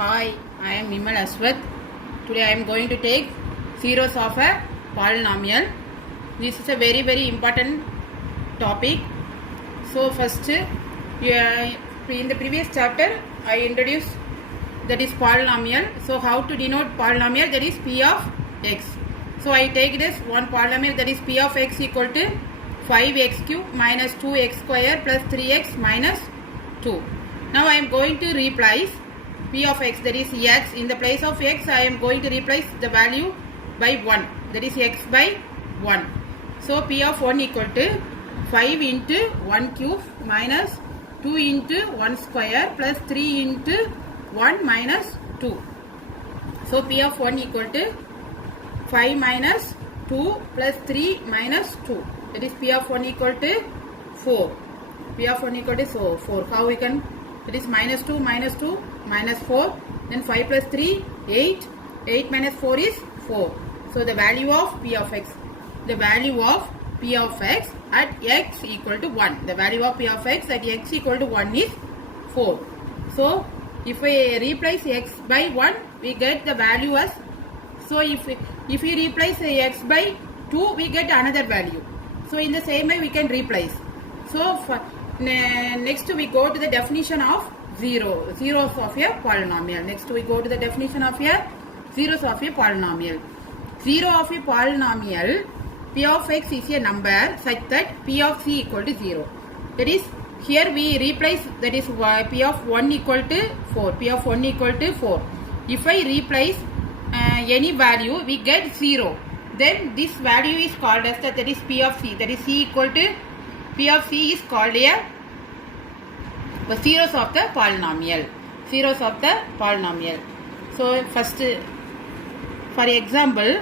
Hi, I am Nimal Aswath. Today I am going to take zeros of a polynomial. This is a very important topic. So first, in the previous chapter, I introduced that is polynomial. So how to denote polynomial, that is p of x. So I take this one polynomial, that is p of x equal to 5x cube minus 2x square plus 3x minus 2. Now I am going to replace p of x, that is x. In the place of x, I am going to replace the value by 1, that is x by 1. So p of 1 equal to 5 into 1 cube minus 2 into 1 square plus 3 into 1 minus 2. So p of 1 equal to 5 minus 2 plus 3 minus 2. That is p of 1 equal to 4. P of 1 equal to 4. How we can? That is minus 2 minus 4. Then 5 plus 3, 8. 8 minus 4 is 4. So the value of p of x. The value of p of x at x equal to 1. The value of p of x at x equal to 1 is 4. So if we replace x by 1, we get the value as. So if we replace x by 2, we get another value. So in the same way we can replace. So next we go to the definition of zeros of a polynomial. Next we go to the definition of a zeros of a polynomial. Zero of a polynomial, p of x is a number such that p of c equal to 0. That is, here we replace, that is p of 1 equal to 4. P of 1 equal to 4. If I replace any value, we get 0. Then this value is called as that is p of c. That is c equal to p of c is called a zeros of the polynomial. Zeros of the polynomial. So first, for example,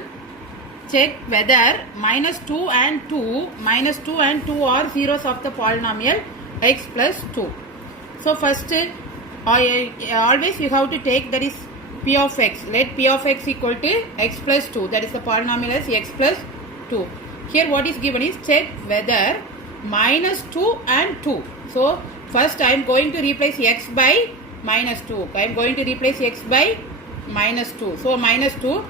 check whether minus 2 and 2 are zeros of the polynomial x plus 2. So first, always you have to take, that is p of x. Let p of x equal to x plus 2. That is the polynomial as x plus 2. Here what is given is check whether minus 2 and 2. So first I am going to replace x by minus 2. I am going to replace x by minus 2. So minus 2,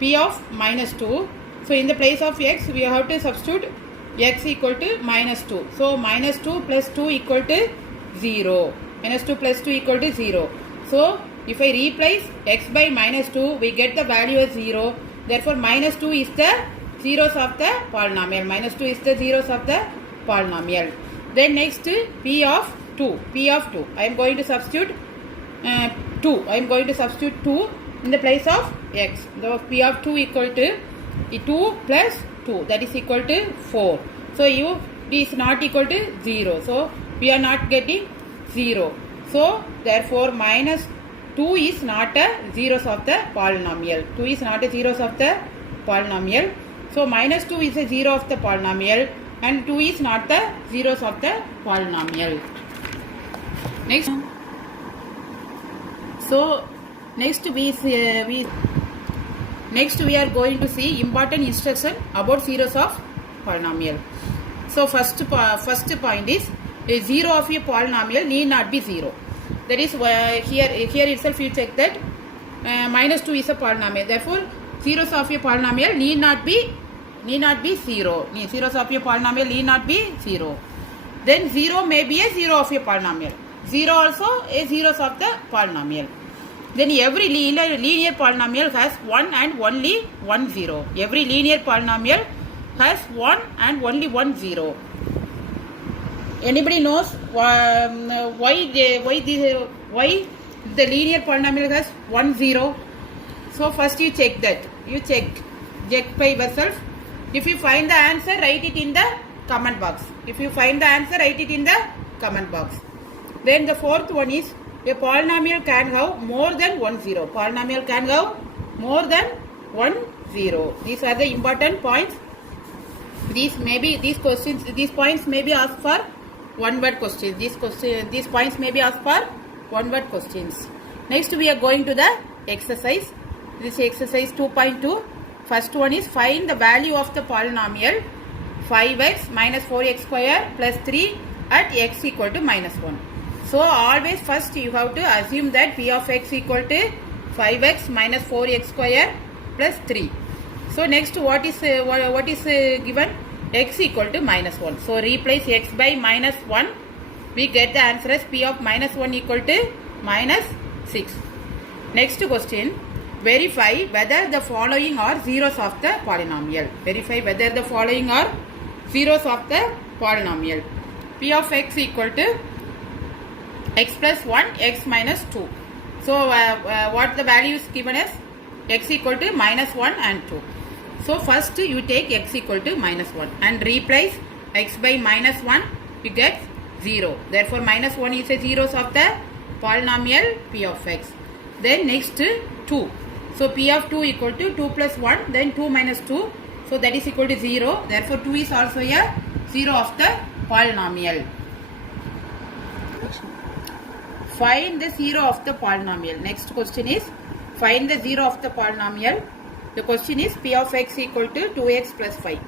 p of minus 2. So in the place of x, we have to substitute x equal to minus 2. So minus 2 plus 2 equal to 0. Minus 2 plus 2 equal to 0. So if I replace x by minus 2, we get the value as 0. Therefore minus 2 is the zeros of the polynomial. Minus 2 is the zeros of the polynomial. Then next, p of 2. P of 2. I am going to substitute 2. I am going to substitute 2 in the place of x. So p of 2 equal to 2 plus 2. That is equal to 4. So it is not equal to 0. So we are not getting 0. So therefore minus 2 is not a zeros of the polynomial. 2 is not a zeros of the polynomial. So minus 2 is a 0 of the polynomial and 2 is not the zeros of the polynomial. Next. So next we are going to see important instruction about zeros of polynomial. So first point is a 0 of a polynomial need not be 0. That is here itself you check that minus 2 is a polynomial. Therefore zeros of a polynomial need not be 0. Zeros of a polynomial need not be 0. Then 0 may be a 0 of a polynomial. 0 also a zeros of the polynomial. Then every linear polynomial has 1 and only 1 0. Every linear polynomial has 1 and only 1 0. Anybody knows why the linear polynomial has 1 0? So first you check that. You check by yourself. If you find the answer, write it in the comment box. If you find the answer, write it in the comment box. Then the fourth one is a polynomial can have more than 1 0. Polynomial can have more than 1 0. These are the important points. These points may be asked for one word questions. These points may be asked for one word questions. Next we are going to the exercise. This exercise 2.2. First one is find the value of the polynomial 5x minus 4x square plus 3 at x equal to minus 1. So always first you have to assume that p of x equal to 5x minus 4x square plus 3. So next what is given? X equal to minus 1. So replace x by minus 1. We get the answer as p of minus 1 equal to minus 6. Next question. Verify whether the following are zeros of the polynomial. Verify whether the following are zeros of the polynomial. P of x equal to x plus 1, x minus 2. So what the value is given as? X equal to minus 1 and 2. So first you take x equal to minus 1 and replace x by minus 1, you get 0. Therefore minus 1 is a zeros of the polynomial p of x. Then next 2. So p of 2 equal to 2 plus 1, then 2 minus 2. So that is equal to 0. Therefore 2 is also a zero of the polynomial. Find the zero of the polynomial. Next question is find the zero of the polynomial. The question is p of x equal to 2x plus 5.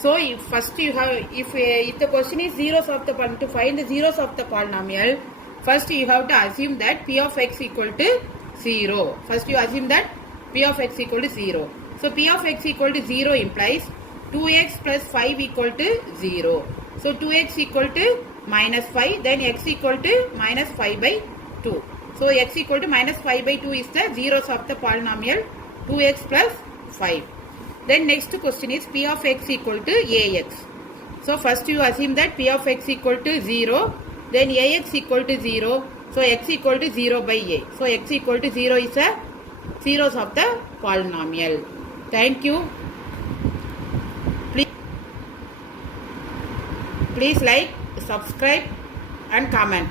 So if first you have, if the question is zeros of the to find the zeros of the polynomial, first you have to assume that p of x equal to 0. First you assume that p of x equal to 0. So p of x equal to 0 implies 2x plus 5 equal to 0. So 2x equal to minus 5, then x equal to minus 5 by 2. So x equal to minus 5 by 2 is the zeros of the polynomial 2x plus 5. Then next question is p of x equal to ax. So first you assume that p of x equal to 0, then ax equal to 0. So x equal to 0 by a. So x equal to 0 is a zeros of the polynomial. Thank you. Please like, subscribe and comment.